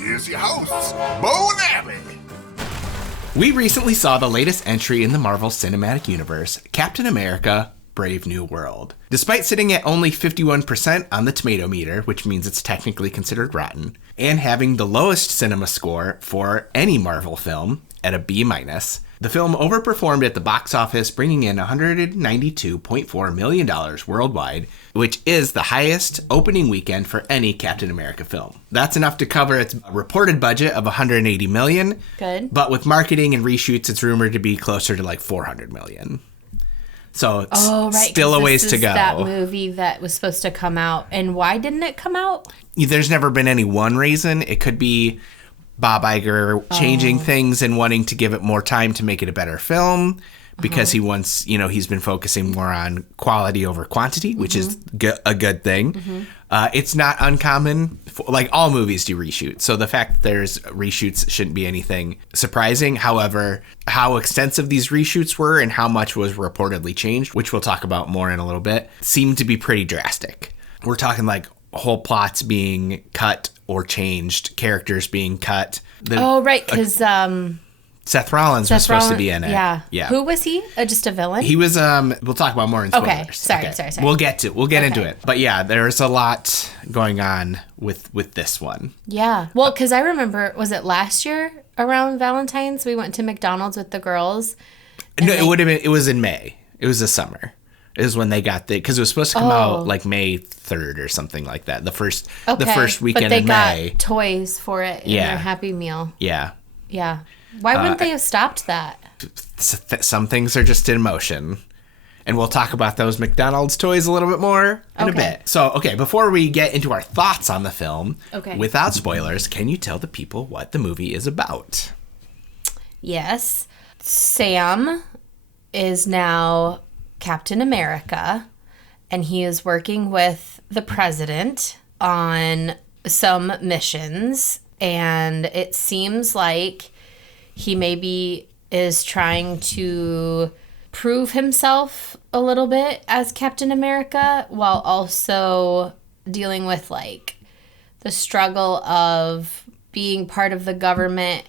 here's your hosts, Bo and Abby. We recently saw the latest entry in the Marvel Cinematic Universe, Captain America: Brave New World. Despite sitting at only 51% on the Tomatometer, which means it's technically considered rotten, and having the lowest cinema score for any Marvel film at a B-, the film overperformed at the box office, bringing in $192.4 million worldwide, which is the highest opening weekend for any Captain America film. That's enough to cover its reported budget of $180 million. Good. But with marketing and reshoots, it's rumored to be closer to like $400 million. So it's still a ways to go. That movie that was supposed to come out, and why didn't it come out? There's never been any one reason. It could be Bob Iger changing things and wanting to give it more time to make it a better film because he wants, he's been focusing more on quality over quantity, which is a good thing. It's not uncommon. Like, all movies do reshoots. So the fact that there's reshoots shouldn't be anything surprising. However, how extensive these reshoots were and how much was reportedly changed, which we'll talk about more in a little bit, seemed to be pretty drastic. We're talking like whole plots being cut or changed, characters being cut. Because Seth Rollins was supposed to be in it. Yeah. Who was he? Just a villain? He was, we'll talk about more in spoilers. Okay, sorry. We'll get into it. But yeah, there's a lot going on with this one. Yeah. Well, because I remember, was it last year around Valentine's, we went to McDonald's with the girls? No, it was in May. It was this summer. It was when they got because it was supposed to come out like May 3rd or something like that. The first weekend in May. But they got toys for it in their Happy Meal. Yeah. Yeah. Why wouldn't they have stopped that? Some things are just in motion. And we'll talk about those McDonald's toys a little bit more in a bit. So, before we get into our thoughts on the film, without spoilers, can you tell the people what the movie is about? Yes. Sam is now Captain America, and he is working with the president on some missions, and it seems like he maybe is trying to prove himself a little bit as Captain America while also dealing with like the struggle of being part of the government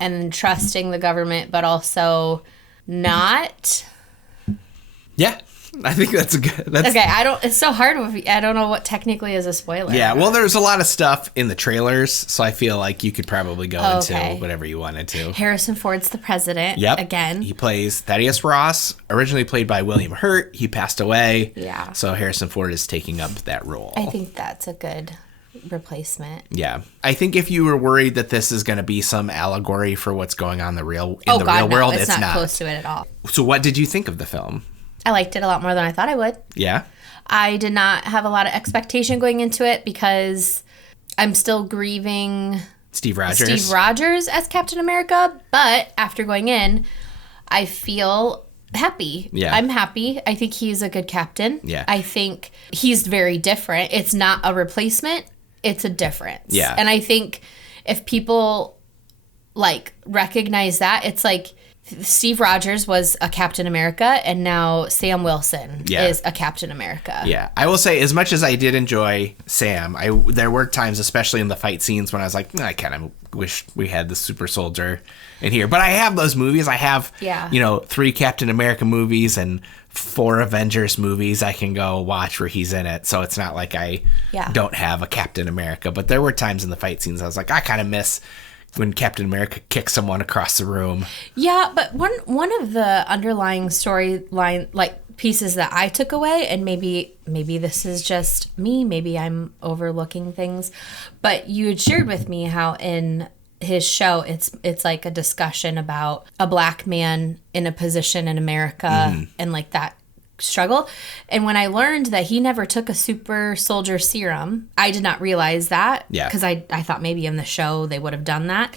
and trusting the government, but also not. Yeah, I think that's good. It's so hard. I don't know what technically is a spoiler. Yeah, well, there's a lot of stuff in the trailers, so I feel like you could probably go into whatever you wanted to. Harrison Ford's the president. Yep. Again. He plays Thaddeus Ross, originally played by William Hurt. He passed away. Yeah. So Harrison Ford is taking up that role. I think that's a good replacement. Yeah. I think if you were worried that this is going to be some allegory for what's going on in the real world, it's not close to it at all. So what did you think of the film? I liked it a lot more than I thought I would. Yeah? I did not have a lot of expectation going into it because I'm still grieving Steve Rogers as Captain America, but after going in, I feel happy. Yeah. I'm happy. I think he's a good captain. Yeah. I think he's very different. It's not a replacement, it's a difference. Yeah. And I think if people like recognize that, it's like Steve Rogers was a Captain America, and now Sam Wilson is a Captain America. Yeah. I will say, as much as I did enjoy Sam, there were times, especially in the fight scenes, when I was like, I kind of wish we had the super soldier in here. But I have those movies. I have, 3 Captain America movies and 4 Avengers movies I can go watch where he's in it. So it's not like I don't have a Captain America. But there were times in the fight scenes I was like, I kind of miss when Captain America kicks someone across the room. Yeah, but one of the underlying storyline like pieces that I took away, and maybe this is just me, maybe I'm overlooking things, but you had shared with me how in his show it's like a discussion about a black man in a position in America and like that struggle. And when I learned that he never took a super soldier serum, I did not realize that. Yeah. Because I thought maybe in the show they would have done that.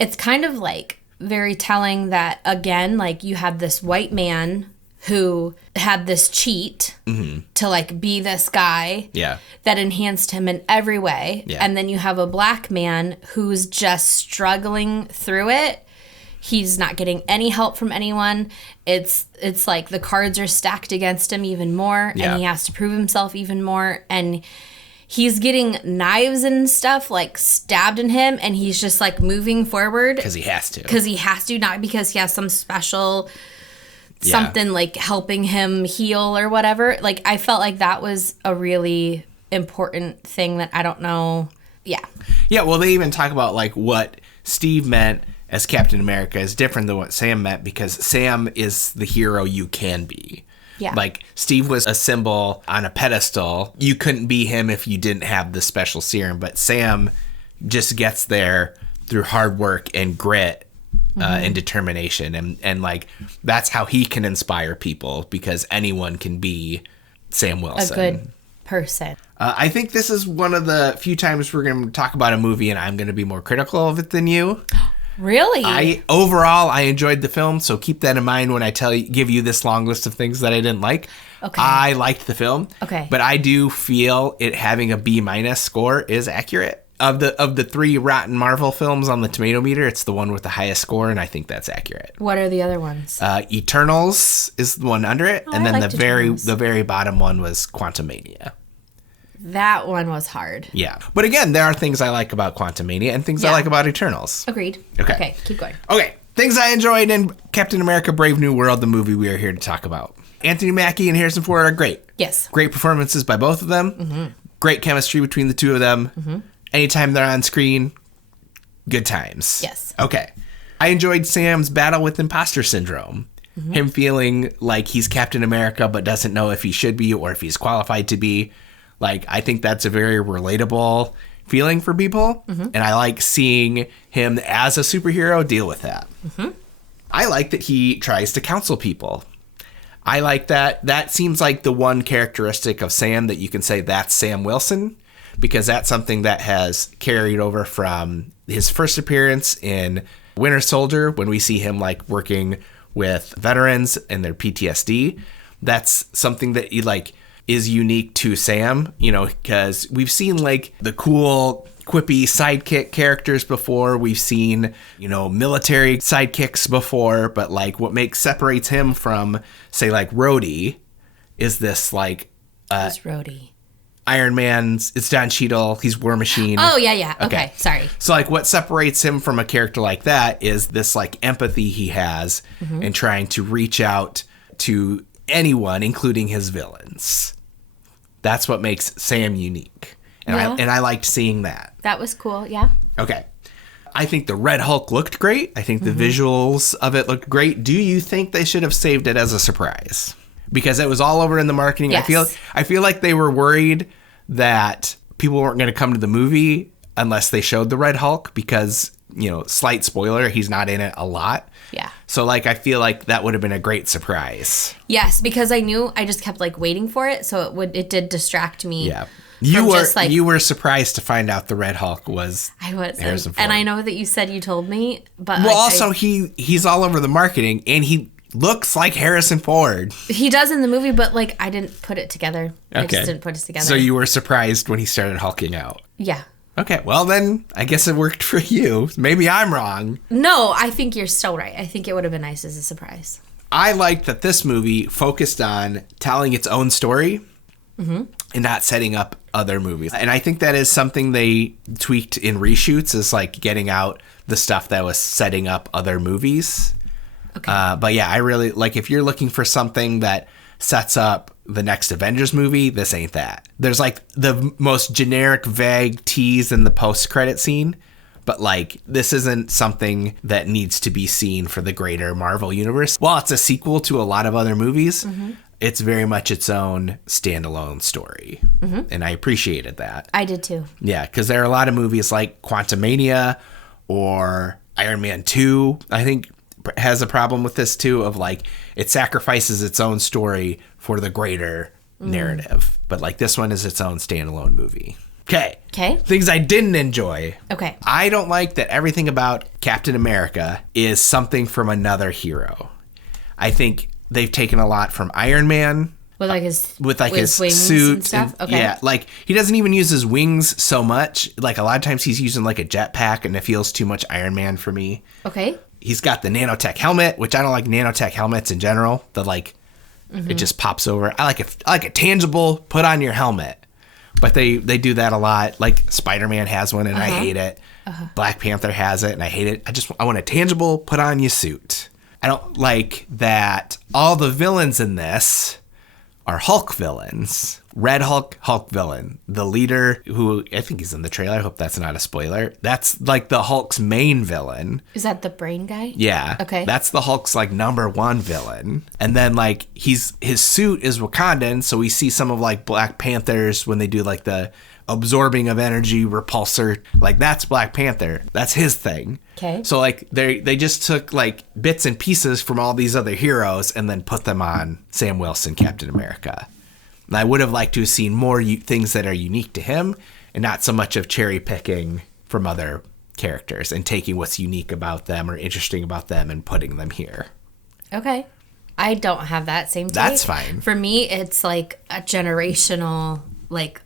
It's kind of like very telling that, again, like you had this white man who had this cheat to like be this guy that enhanced him in every way. Yeah. And then you have a black man who's just struggling through it. He's not getting any help from anyone. It's like the cards are stacked against him even more, and he has to prove himself even more. And he's getting knives and stuff like stabbed in him, and he's just like moving forward Because he has to. Not because he has some special Yeah. something like helping him heal or whatever. Like, I felt like that was a really important thing that I don't know. Yeah. Yeah, well, they even talk about like what Steve meant as Captain America is different than what Sam meant, because Sam is the hero you can be. Yeah. Like, Steve was a symbol on a pedestal. You couldn't be him if you didn't have the special serum, but Sam just gets there through hard work and grit and determination. And like, that's how he can inspire people, because anyone can be Sam Wilson. A good person. I think this is one of the few times we're going to talk about a movie and I'm going to be more critical of it than you. Really? Overall, I enjoyed the film, so keep that in mind when I give you this long list of things that I didn't like. Okay. I liked the film. Okay. But I do feel it having a B- score is accurate. Of the 3 Rotten Marvel films on the Tomatometer, it's the one with the highest score, and I think that's accurate. What are the other ones? Eternals is the one under it, and then I liked Eternals. the very bottom one was Quantumania. That one was hard. Yeah. But again, there are things I like about Quantumania and things I like about Eternals. Agreed. Okay. Keep going. Okay, things I enjoyed in Captain America Brave New World, the movie we are here to talk about. Anthony Mackie and Harrison Ford are great. Yes. Great performances by both of them. Great chemistry between the two of them. Anytime they're on screen, good times. Yes. Okay. I enjoyed Sam's battle with imposter syndrome. Him feeling like he's Captain America but doesn't know if he should be or if he's qualified to be. Like, I think that's a very relatable feeling for people. And I like seeing him as a superhero deal with that. I like that he tries to counsel people. I like that. That seems like the one characteristic of Sam that you can say that's Sam Wilson, because that's something that has carried over from his first appearance in Winter Soldier, when we see him like working with veterans and their PTSD. That's something that he like is unique to Sam, you know, because we've seen like the cool quippy sidekick characters before. We've seen, you know, military sidekicks before, but like what separates him from, say, like Rhodey is this like Who's Rhodey? Iron Man's, it's Don Cheadle, he's War Machine. Oh, yeah. Okay, sorry. So like what separates him from a character like that is this like empathy he has in trying to reach out to anyone, including his villains. That's what makes Sam unique. And I liked seeing that. That was cool, yeah. Okay. I think the Red Hulk looked great. I think the visuals of it looked great. Do you think they should have saved it as a surprise? Because it was all over in the marketing. Yes. I feel like they were worried that people weren't going to come to the movie unless they showed the Red Hulk, because, you know, slight spoiler, he's not in it a lot. Yeah. So like I feel like that would have been a great surprise. Yes, because I knew I just kept like waiting for it, so it did distract me. Yeah. You were surprised to find out the Red Hulk was I was, Harrison Ford. and I know that you said you told me, but well, also he's all over the marketing, and he looks like Harrison Ford. he does in the movie, but like I didn't put it together. Okay. I just didn't put it together. So you were surprised when he started hulking out. Yeah. Okay, well then I guess it worked for you. Maybe I'm wrong. No, I think you're still right. I think it would have been nice as a surprise. I liked that this movie focused on telling its own story and not setting up other movies. And I think that is something they tweaked in reshoots, is like getting out the stuff that was setting up other movies. Okay. But yeah, I really like, if you're looking for something that sets up the next Avengers movie, this ain't that. There's like the most generic, vague tease in the post-credit scene, but like this isn't something that needs to be seen for the greater Marvel universe. While it's a sequel to a lot of other movies, it's very much its own standalone story. And I appreciated that. I did too. Yeah, because there are a lot of movies like Quantumania or Iron Man 2, I think, has a problem with this too, of like it sacrifices its own story for the greater narrative. But like this one is its own standalone movie. Okay. Things I didn't enjoy. Okay. I don't like that everything about Captain America is something from another hero. I think they've taken a lot from Iron Man. With like his wings suit and stuff? Okay. Yeah, like he doesn't even use his wings so much. Like a lot of times he's using like a jetpack, and it feels too much Iron Man for me. Okay. He's got the nanotech helmet, which I don't like nanotech helmets in general. The like, it just pops over. I like a tangible put on your helmet. But they do that a lot. Like Spider-Man has one and I hate it. Black Panther has it and I hate it. I want a tangible put on you suit. I don't like that all the villains in this are Hulk villains. Red Hulk, Hulk villain. The leader, who I think he's in the trailer. I hope that's not a spoiler. That's like the Hulk's main villain. Is that the brain guy? Yeah. Okay. That's the Hulk's like number one villain. And then like his suit is Wakandan, so we see some of like Black Panther's when they do like the absorbing of energy repulsor. Like that's Black Panther. That's his thing. Okay. So like they just took like bits and pieces from all these other heroes and then put them on Sam Wilson, Captain America. And I would have liked to have seen more things that are unique to him and not so much of cherry picking from other characters and taking what's unique about them or interesting about them and putting them here. Okay. I don't have that same take. That's fine. For me, it's like a generational, like,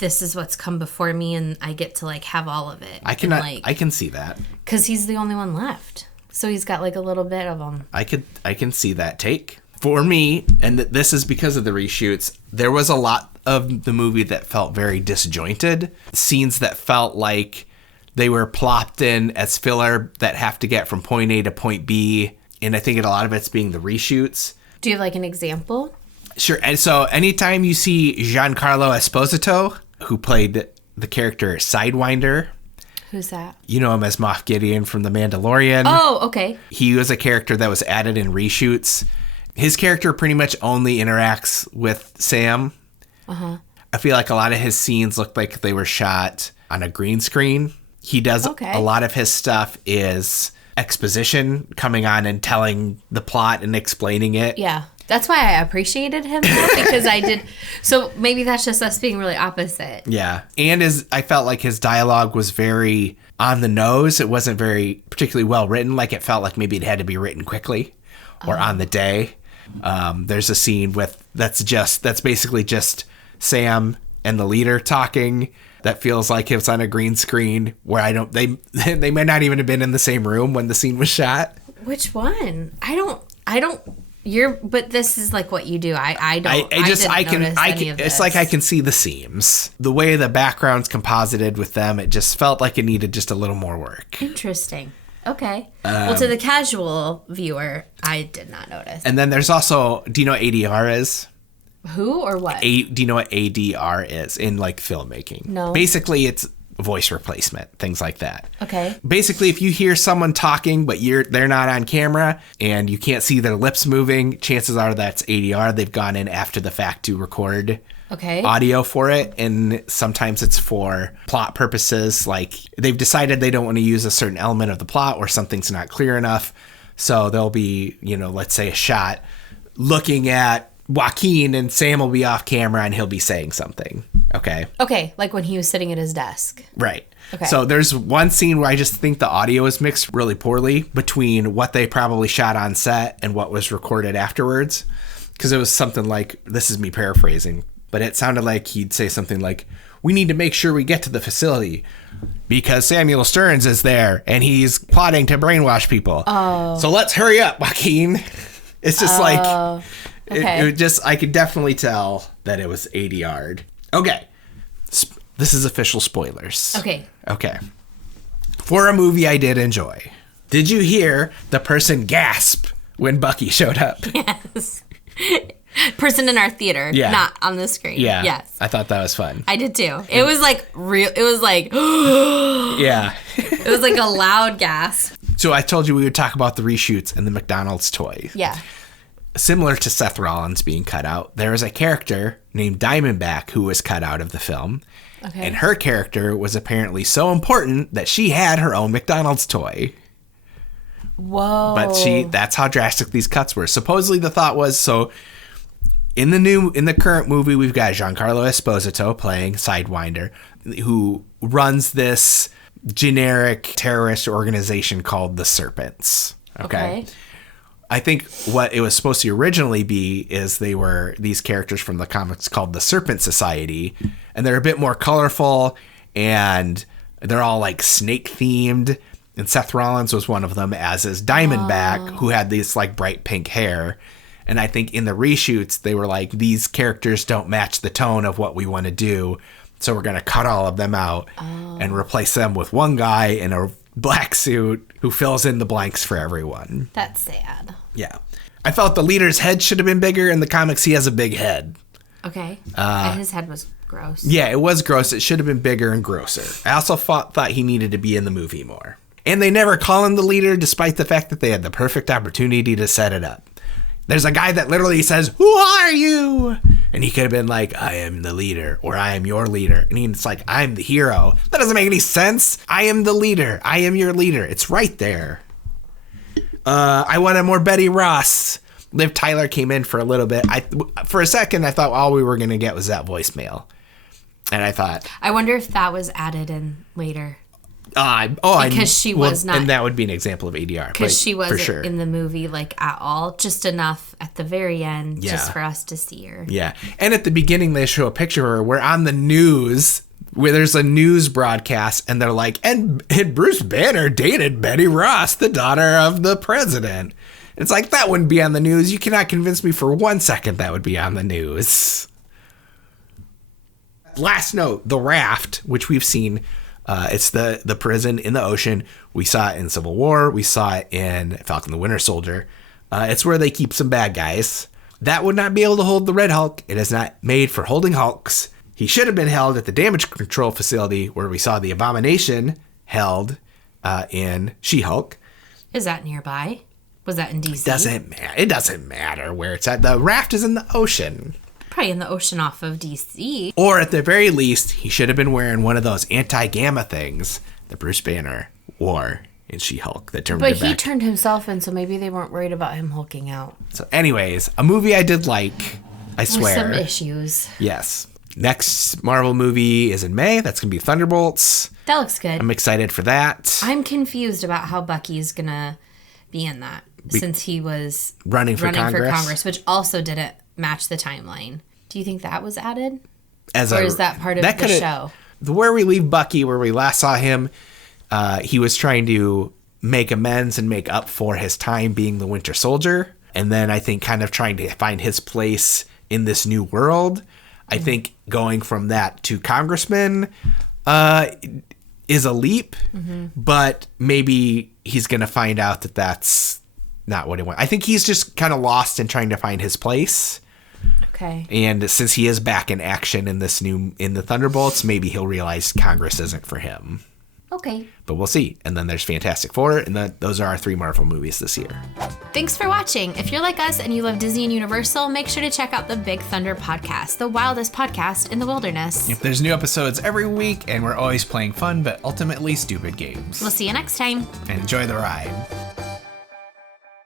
this is what's come before me and I get to like have all of it. I can see that. Because he's the only one left. So he's got like a little bit of them. I can see that take. For me, and this is because of the reshoots, there was a lot of the movie that felt very disjointed. Scenes that felt like they were plopped in as filler that have to get from point A to point B. And I think a lot of it's being the reshoots. Do you have like an example? Sure. And so anytime you see Giancarlo Esposito, who played the character Sidewinder. Who's that? You know him as Moff Gideon from The Mandalorian. Oh, okay. He was a character that was added in reshoots. His character pretty much only interacts with Sam. I feel like a lot of his scenes look like they were shot on a green screen. He does a lot of his stuff is exposition, coming on and telling the plot and explaining it. Yeah. That's why I appreciated him though, because I did. So maybe that's just us being really opposite. Yeah. And I felt like his dialogue was very on the nose. It wasn't very particularly well written. Like it felt like maybe it had to be written quickly or on the day. There's a scene that's basically just Sam and the leader talking that feels like it's on a green screen where they might not even have been in the same room when the scene was shot. Which one? I don't but this is like what you do. I don't it's like I can see the seams. The way the background's composited with them, it just felt like it needed just a little more work. Interesting. Okay. Well, to the casual viewer, I did not notice. And then there's also, do you know what ADR is? Who or what? Do you know what ADR is in like filmmaking? No. Basically, it's voice replacement, things like that. Okay. Basically, if you hear someone talking but they're not on camera and you can't see their lips moving, chances are that's ADR. They've gone in after the fact to record audio for it, and sometimes it's for plot purposes. Like they've decided they don't want to use a certain element of the plot or something's not clear enough, so there'll be, let's say a shot looking at Joaquin and Sam will be off camera and he'll be saying something. Okay, like when he was sitting at his desk. Right. Okay. So there's one scene where I just think the audio is mixed really poorly between what they probably shot on set and what was recorded afterwards, because it was something like, this is me paraphrasing, but it sounded like he'd say something like, we need to make sure we get to the facility because Samuel Stearns is there and he's plotting to brainwash people. Oh. So let's hurry up, Joaquin. It's just I could definitely tell that it was ADR'd. Okay. This is official spoilers. Okay. For a movie I did enjoy. Did you hear the person gasp when Bucky showed up? Yes. Person in our theater, not on the screen. Yeah. Yes. I thought that was fun. I did too. It was like real. It was like, yeah. It was like a loud gasp. So I told you we would talk about the reshoots and the McDonald's toy. Yeah. Similar to Seth Rollins being cut out, there is a character named Diamondback who was cut out of the film. Okay. And her character was apparently so important that she had her own McDonald's toy. Whoa. But that's how drastic these cuts were. Supposedly the thought was, so in the current movie, we've got Giancarlo Esposito playing Sidewinder, who runs this generic terrorist organization called the Serpents. Okay. I think what it was supposed to originally be is they were these characters from the comics called the Serpent Society, and they're a bit more colorful, and they're all like snake themed. And Seth Rollins was one of them, as is Diamondback, who had this like bright pink hair. And I think in the reshoots, they were like, these characters don't match the tone of what we want to do. So we're going to cut all of them out and replace them with one guy in a black suit who fills in the blanks for everyone. That's sad. Yeah. I felt the leader's head should have been bigger. In the comics, he has a big head. Okay. And his head was gross. Yeah, it was gross. It should have been bigger and grosser. I also thought he needed to be in the movie more. And they never call him the leader, despite the fact that they had the perfect opportunity to set it up. There's a guy that literally says, "Who are you?" And he could have been like, "I am the leader," or "I am your leader." And he's like, "I'm the hero." That doesn't make any sense. I am the leader. I am your leader. It's right there. I wanted more Betty Ross. Liv Tyler came in for a little bit. For a second, I thought all we were going to get was that voicemail. And I thought... I wonder if that was added in later. Because she was not... And that would be an example of ADR. Because she wasn't in the movie, like, at all. Just enough at the very end, just for us to see her. Yeah. And at the beginning, they show a picture of her. We're on the news, where there's a news broadcast, and they're like, and Bruce Banner dated Betty Ross, the daughter of the president. It's like, that wouldn't be on the news. You cannot convince me for 1 second that would be on the news. Last note, the raft, which we've seen... it's the prison in the ocean. We saw it in Civil War. We saw it in Falcon the Winter Soldier. It's where they keep some bad guys. That would not be able to hold the Red Hulk. It is not made for holding Hulks. He should have been held at the damage control facility where we saw the Abomination held in She-Hulk. Is that nearby? Was that in DC? It doesn't matter where it's at. The raft is in the ocean. Probably in the ocean off of DC. Or at the very least, he should have been wearing one of those anti-gamma things that Bruce Banner wore in She-Hulk that turned him back. But he turned himself in, so maybe they weren't worried about him hulking out. So anyways, a movie I did like, I swear. With some issues. Yes. Next Marvel movie is in May. That's going to be Thunderbolts. That looks good. I'm excited for that. I'm confused about how Bucky's going to be in that since he was running for Congress, which also didn't match the timeline. Do you think that was added? Or is that part of the show? Where we leave Bucky, where we last saw him, he was trying to make amends and make up for his time being the Winter Soldier. And then I think kind of trying to find his place in this new world. I think going from that to Congressman is a leap, but maybe he's going to find out that that's not what he wants. I think he's just kind of lost in trying to find his place. Okay. And since he is back in action in the Thunderbolts, maybe he'll realize Congress isn't for him. Okay. But we'll see. And then there's Fantastic Four, and those are our 3 Marvel movies this year. Thanks for watching. If you're like us and you love Disney and Universal, make sure to check out the Big Thunder podcast, the wildest podcast in the wilderness. There's new episodes every week, and we're always playing fun but ultimately stupid games. We'll see you next time. And enjoy the ride.